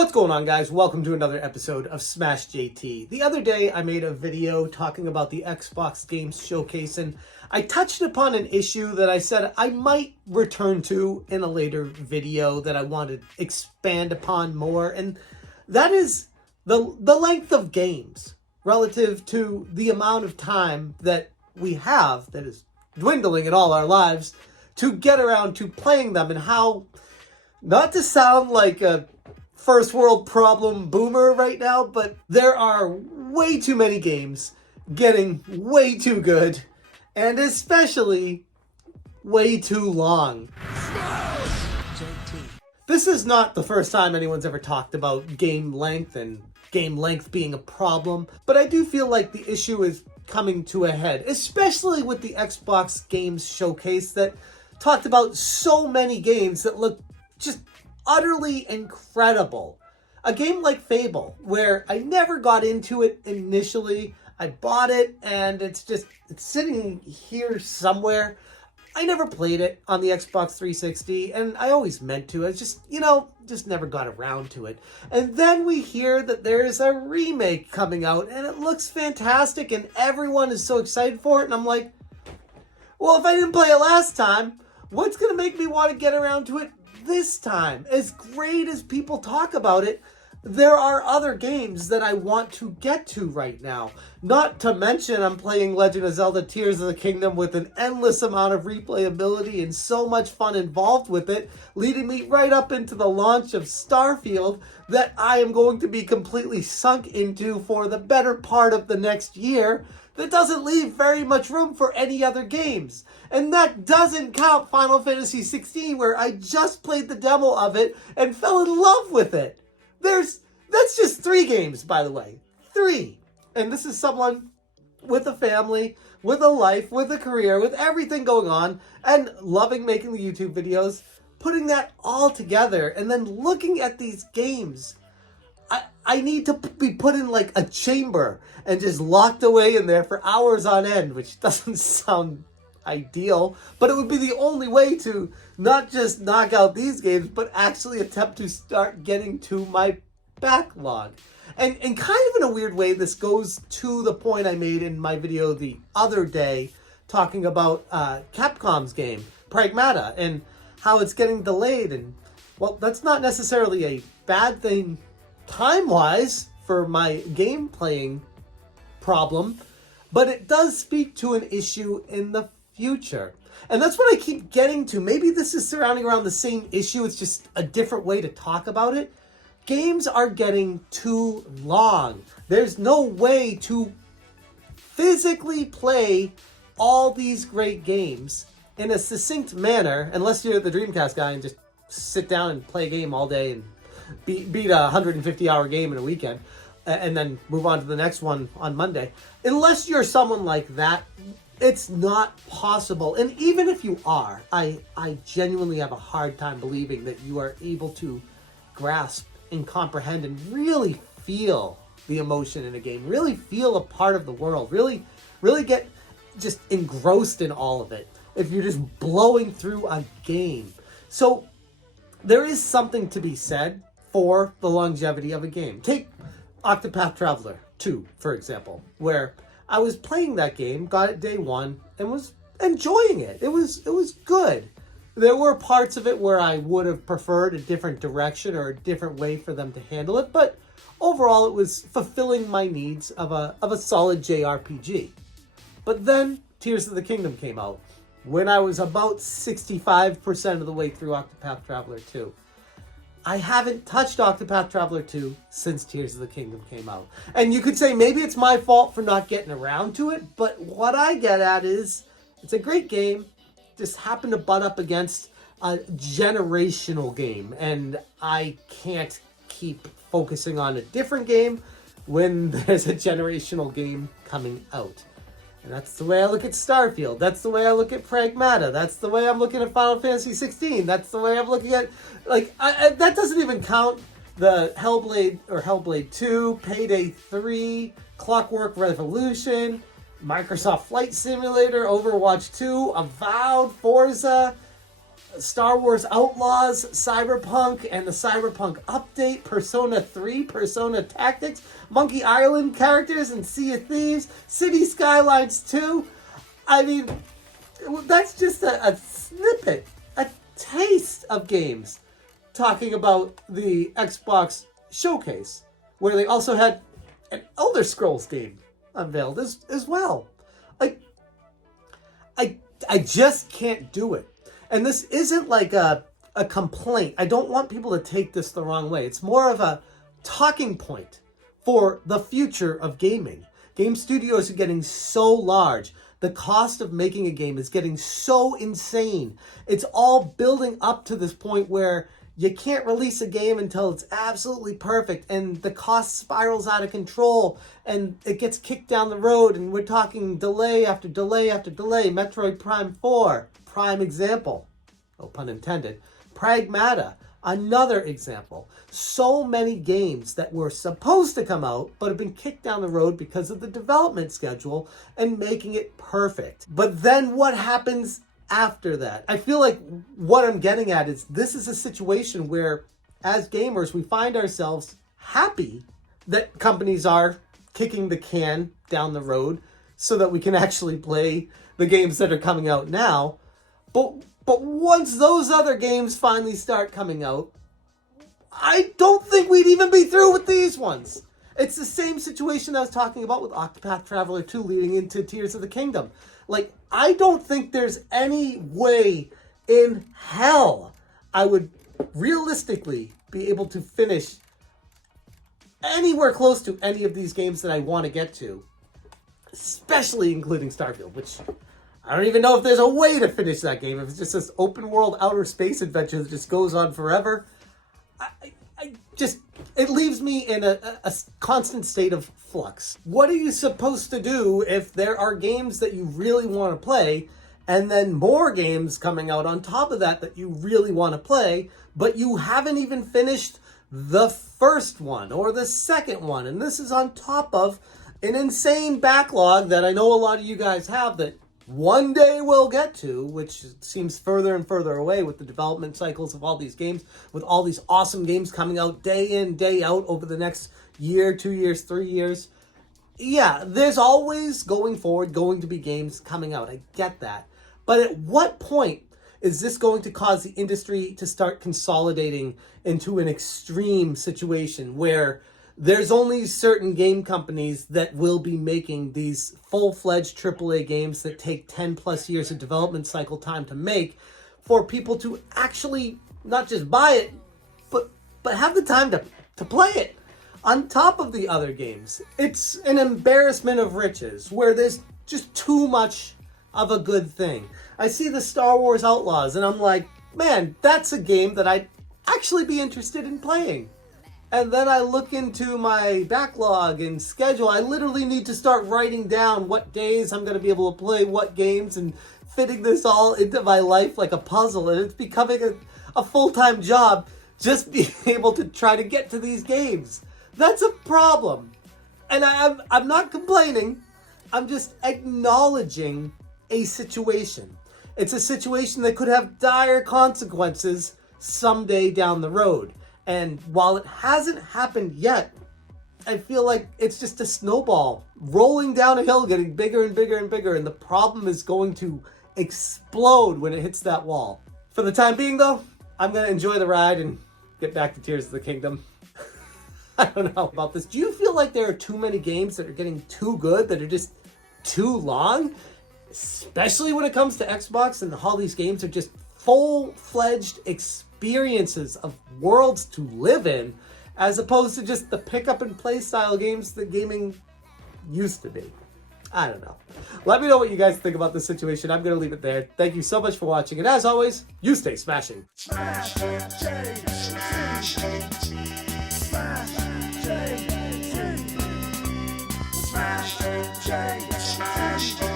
What's going on, guys? Welcome to another episode of Smash JT. The other day I made a video talking about the Xbox Games Showcase, and I touched upon an issue that I said I might return to in a later video that I want to expand upon more, and that is the length of games relative to the amount of time that we have that is dwindling in all our lives to get around to playing them, and how, not to sound like a first world problem boomer right now, but there are way too many games getting way too good, and especially way too long. This is not the first time anyone's ever talked about game length and game length being a problem, but I do feel like the issue is coming to a head, especially with the Xbox Games Showcase that talked about so many games that look just utterly incredible. A game like Fable, where I never got into it initially. I bought it and it's sitting here somewhere. I never played it on the Xbox 360, and I always meant to. I just never got around to it. And then we hear that there's a remake coming out and it looks fantastic and everyone is so excited for it, and I'm like, well, if I didn't play it last time, what's going to make me want to get around to it this time? As great as people talk about it, there are other games that I want to get to right now. Not to mention, I'm playing Legend of Zelda Tears of the Kingdom with an endless amount of replayability and so much fun involved with it, leading me right up into the launch of Starfield that I am going to be completely sunk into for the better part of the next year. That doesn't leave very much room for any other games. And that doesn't count Final Fantasy 16, where I just played the demo of it and fell in love with it. That's just 3 games, by the way. 3. And this is someone with a family, with a life, with a career, with everything going on, and loving making the YouTube videos, putting that all together, and then looking at these games. I need to be put in like a chamber and just locked away in there for hours on end, which doesn't sound ideal, but it would be the only way to not just knock out these games, but actually attempt to start getting to my backlog. And kind of in a weird way, this goes to the point I made in my video the other day talking about Capcom's game, Pragmata, and how it's getting delayed. And, well, that's not necessarily a bad thing time-wise for my game playing problem, but it does speak to an issue in the future. And that's what I keep getting to. Maybe this is surrounding around the same issue, it's just a different way to talk about it. Games are getting too long. There's no way to physically play all these great games in a succinct manner, unless you're the Dreamcast guy and just sit down and play a game all day and beat a 150-hour game in a weekend, and then move on to the next one on Monday. Unless you're someone like that, it's not possible. And even if you are, I genuinely have a hard time believing that you are able to grasp and comprehend and really feel the emotion in a game, really feel a part of the world, really get just engrossed in all of it if you're just blowing through a game. So there is something to be said for the longevity of a game. Take Octopath Traveler 2, for example, where I was playing that game, got it day one, and was enjoying it. It was good. There were parts of it where I would have preferred a different direction or a different way for them to handle it, but overall it was fulfilling my needs of a solid JRPG. But then Tears of the Kingdom came out when I was about 65% of the way through Octopath Traveler 2. I haven't touched Octopath Traveler 2 since Tears of the Kingdom came out. And you could say maybe it's my fault for not getting around to it, but what I get at is it's a great game, just happened to butt up against a generational game, and I can't keep focusing on a different game when there's a generational game coming out. And that's the way I look at Starfield. That's the way I look at Pragmata. That's the way I'm looking at Final Fantasy 16. That's the way I'm looking at, that doesn't even count the Hellblade 2, Payday 3, Clockwork Star Wars Outlaws, Cyberpunk, and the Cyberpunk update, Persona 3, Persona Tactics, Monkey Island characters and Sea of Thieves, City Skylines 2. I mean, that's just a snippet, a taste of games talking about the Xbox showcase, where they also had an Elder Scrolls game unveiled as well. Like, I just can't do it. And this isn't like a complaint. I don't want people to take this the wrong way. It's more of a talking point for the future of gaming. Game studios are getting so large. The cost of making a game is getting so insane. It's all building up to this point where you can't release a game until it's absolutely perfect, and the cost spirals out of control, and it gets kicked down the road, and we're talking delay after delay after delay. Metroid Prime 4, prime example. No pun intended. Pragmata, another example. So many games that were supposed to come out, but have been kicked down the road because of the development schedule and making it perfect. But then what happens after that? I feel like what I'm getting at is this is a situation where, as gamers, we find ourselves happy that companies are kicking the can down the road so that we can actually play the games that are coming out now. But once those other games finally start coming out, I don't think we'd even be through with these ones. It's the same situation I was talking about with Octopath Traveler 2 leading into Tears of the Kingdom. Like, I don't think there's any way in hell I would realistically be able to finish anywhere close to any of these games that I want to get to, especially including Starfield, which I don't even know if there's a way to finish that game. If it's just this open world outer space adventure that just goes on forever, it leaves me in a constant state of flux. What are you supposed to do if there are games that you really want to play, and then more games coming out on top of that you really want to play, but you haven't even finished the first one or the second one? And this is on top of an insane backlog that I know a lot of you guys have that one day we'll get to, which seems further and further away with the development cycles of all these games, with all these awesome games coming out day in, day out over the next year, 2 years, 3 years. Yeah, there's always going forward going to be games coming out. I get that. But at what point is this going to cause the industry to start consolidating into an extreme situation where there's only certain game companies that will be making these full-fledged AAA games that take 10 plus years of development cycle time to make for people to actually not just buy it, but have the time to play it on top of the other games? It's an embarrassment of riches where there's just too much of a good thing. I see the Star Wars Outlaws and I'm like, man, that's a game that I'd actually be interested in playing. And then I look into my backlog and schedule. I literally need to start writing down what days I'm going to be able to play what games and fitting this all into my life like a puzzle. And it's becoming a full-time job just being able to try to get to these games. That's a problem. And I'm not complaining. I'm just acknowledging a situation. It's a situation that could have dire consequences someday down the road. And while it hasn't happened yet, I feel like it's just a snowball rolling down a hill, getting bigger and bigger and bigger, and the problem is going to explode when it hits that wall. For the time being, though, I'm going to enjoy the ride and get back to Tears of the Kingdom. I don't know about this. Do you feel like there are too many games that are getting too good, that are just too long? Especially when it comes to Xbox, and all these games are just full-fledged experiences of worlds to live in, as opposed to just the pick up and play style games that gaming used to be. I don't know. Let me know what you guys think about this situation. I'm going to leave it there. Thank you so much for watching, and as always, you stay smashing. Smash, Smash,